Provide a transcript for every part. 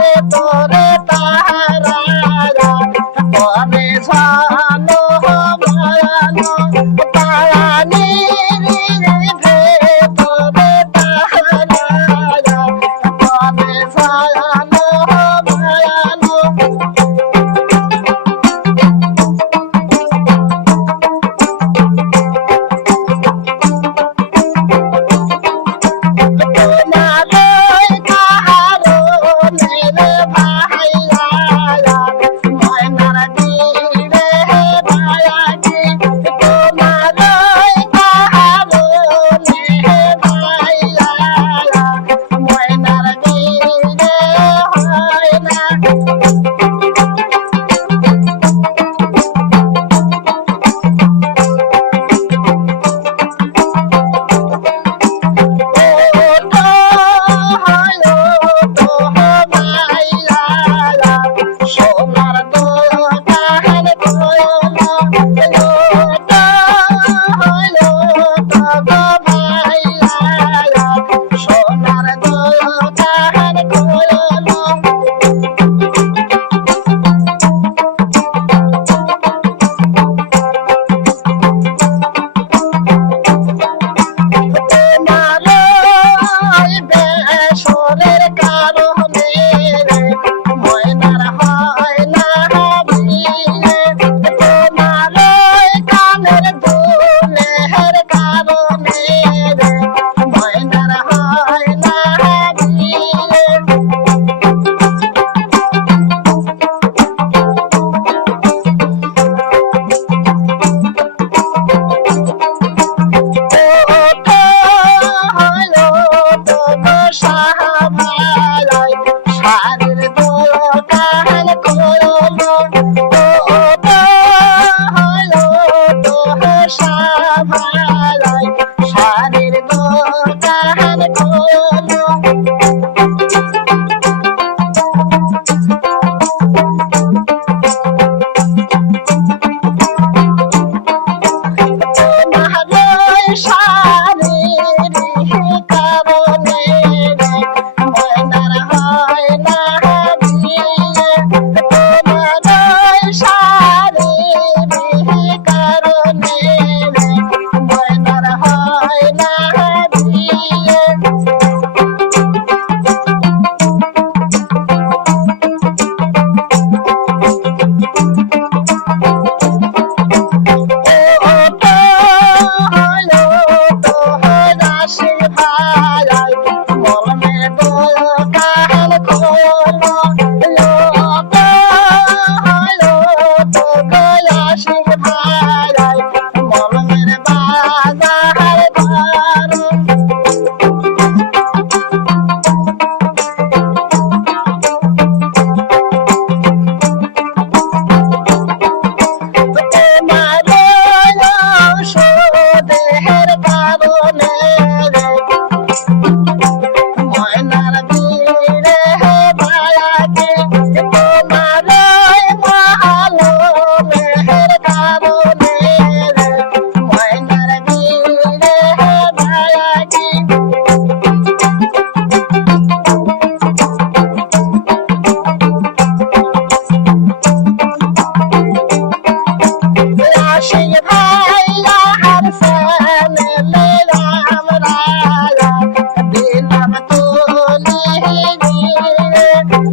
ভেতরে তাহারা আমি ঝানো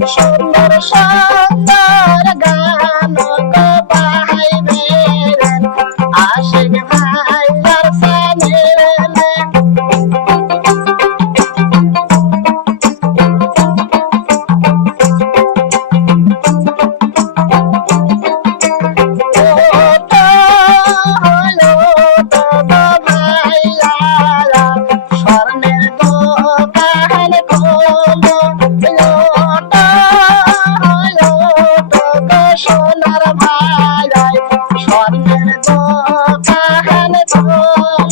সঙ্গর সা